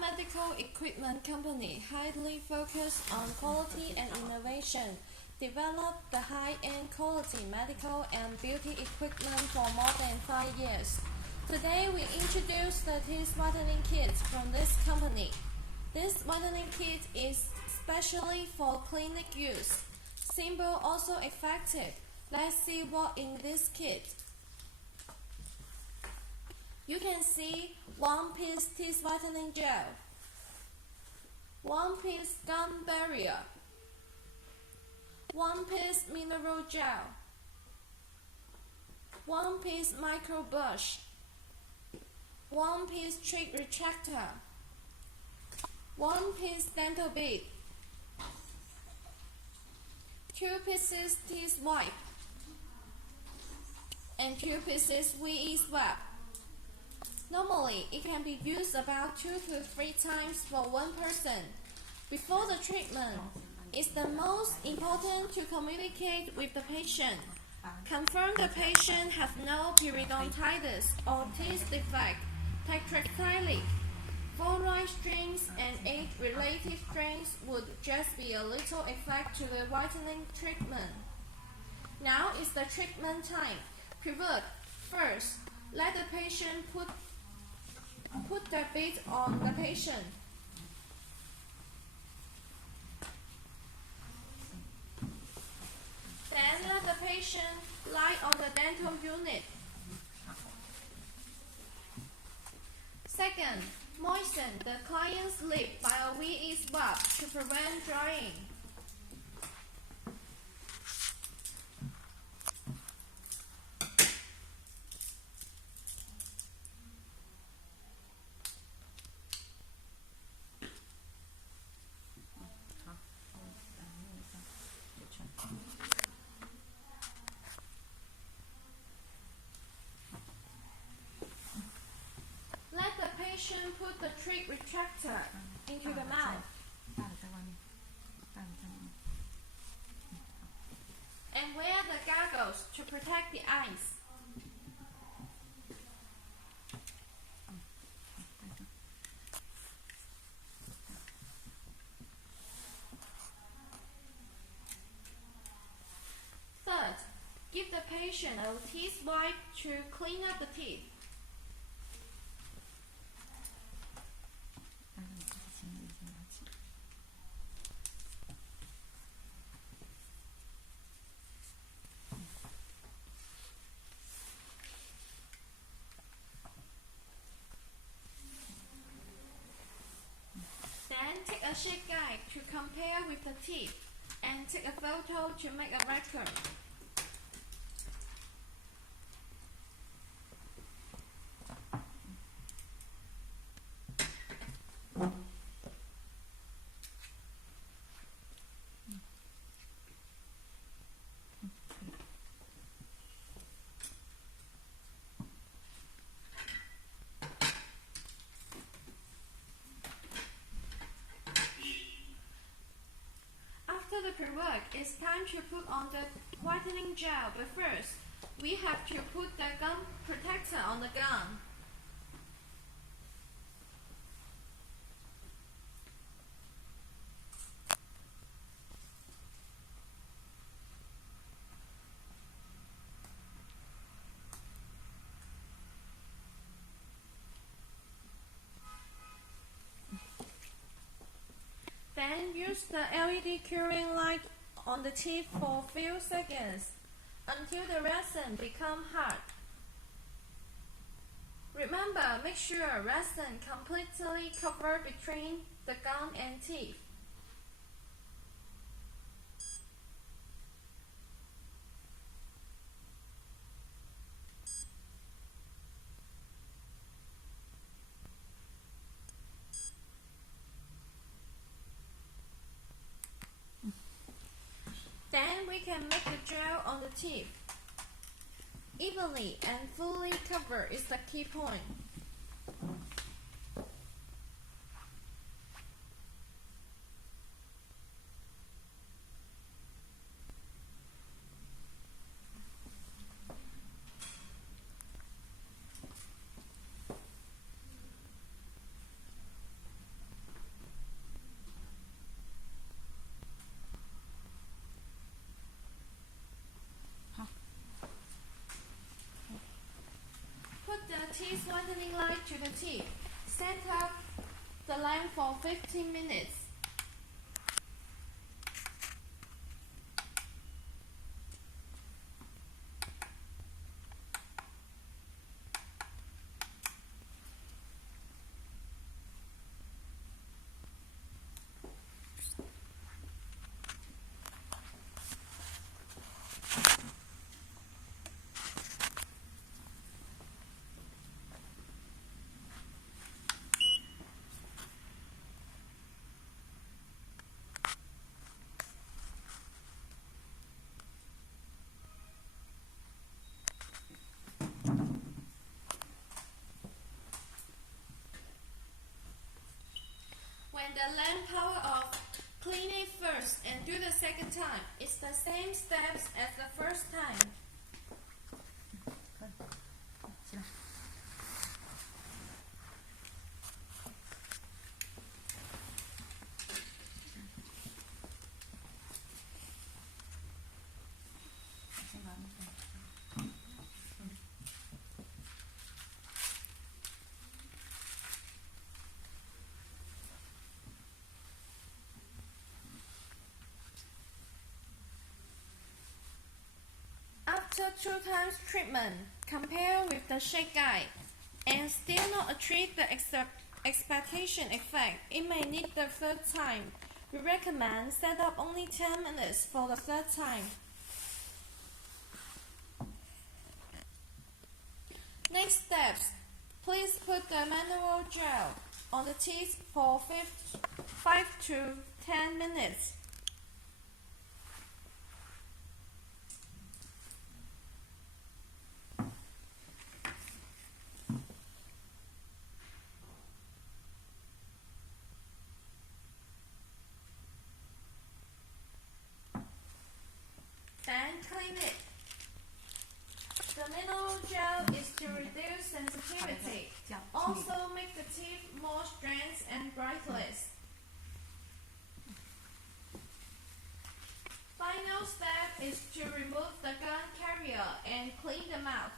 medical equipment company highly focused on quality and innovation, developed the high-end quality medical and beauty equipment for more than 5 years. Today we introduce the teeth whitening kit from this company. This whitening kit is specially for clinic use. Simple, also effective. Let's see what in this kit. You can see 1-piece teeth whitening gel, 1-piece gum barrier, 1-piece mineral gel, 1-piece micro brush, 1-piece trick retractor, 1-piece dental bead, 2 pieces teeth wipe, and 2 pieces VE swab. Normally, it can be used about 2 to 3 times for one person. Before the treatment, it's the most important to communicate with the patient. Confirm the patient has no periodontitis or teeth defect, tetractylic. Fluoride strains and age-related strains would just be a little effect to the whitening treatment. Now is the treatment time. Pivot. First, let the patient put the bead on the patient. Then let the patient lie on the dental unit. Second, moisten the client's lip by a VE swab to prevent drying. Let the patient put the trick retractor into the mouth and wear the goggles to protect the eyes. Third, give the patient a teeth wipe to clean up the teeth. Then take a shape guide to compare with the teeth and take a photo to make a record. After the pre-work, it's time to put on the whitening gel, but first, we have to put the gum protector on the gum. Then use the LED curing light on the teeth for a few seconds until the resin becomes hard. Remember, make sure resin completely covers between the gum and teeth. Then we can make the gel on the teeth. Evenly and fully cover is the key point. teeth whitening light to the teeth. Set up the lamp for 15 minutes. When the lamp power off, clean it first and do the second time. It's the same steps as the first time. After 2 times treatment, compare with the shake guide, and still not achieve the expectation effect, it may need the 3rd time. We recommend set up only 10 minutes for the 3rd time. Next steps, please put the mineral gel on the teeth for 5 to 10 minutes. Then clean it. The mineral gel is to reduce sensitivity, also make the teeth more straight and brightless. Final step is to remove the gum carrier and clean the mouth.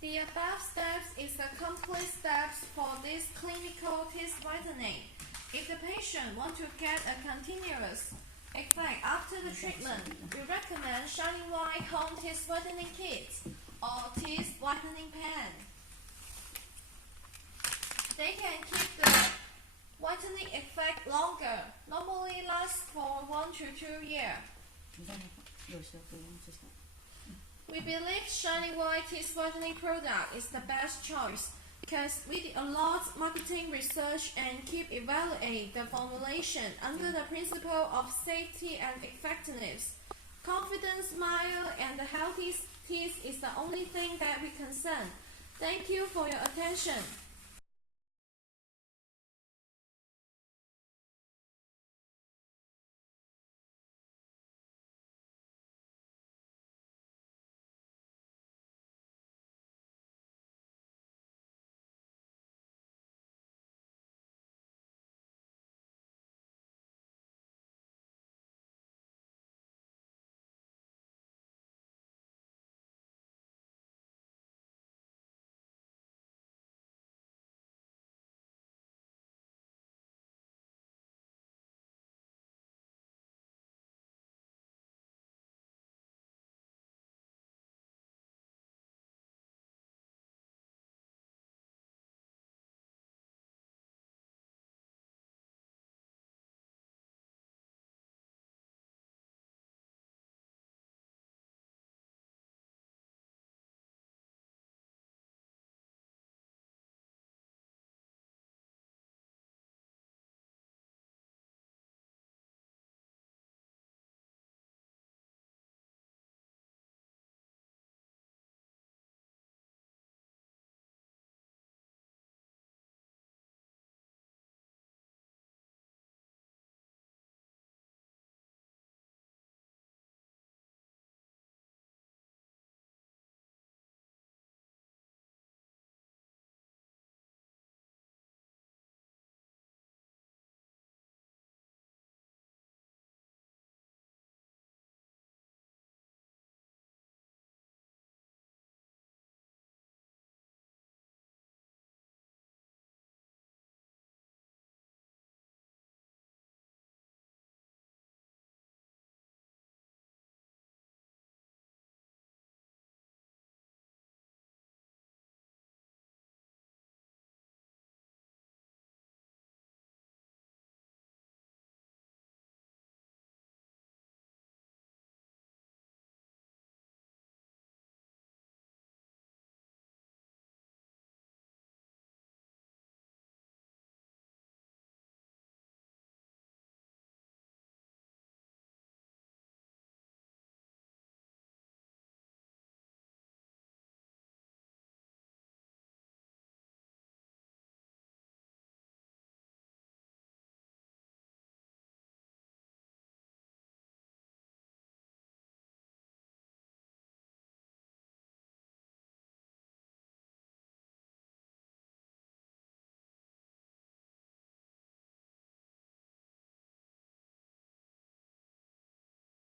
The above steps is the complete steps for this clinical teeth whitening. If the patient wants to get a continuous effect after the treatment, we recommend Shiny White Home Teeth Whitening Kit or Teeth Whitening Pen. They can keep the whitening effect longer, normally lasts for 1 to 2 years. We believe Shiny White Teeth Whitening product is the best choice because we did a lot of marketing research and keep evaluating the formulation under the principle of safety and effectiveness. Confident smile and healthy teeth is the only thing that we concern. Thank you for your attention.